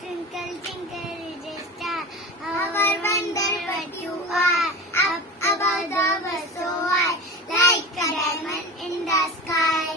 Twinkle twinkle little star, how wonder what you are. Up above the world so high, like a diamond in the sky.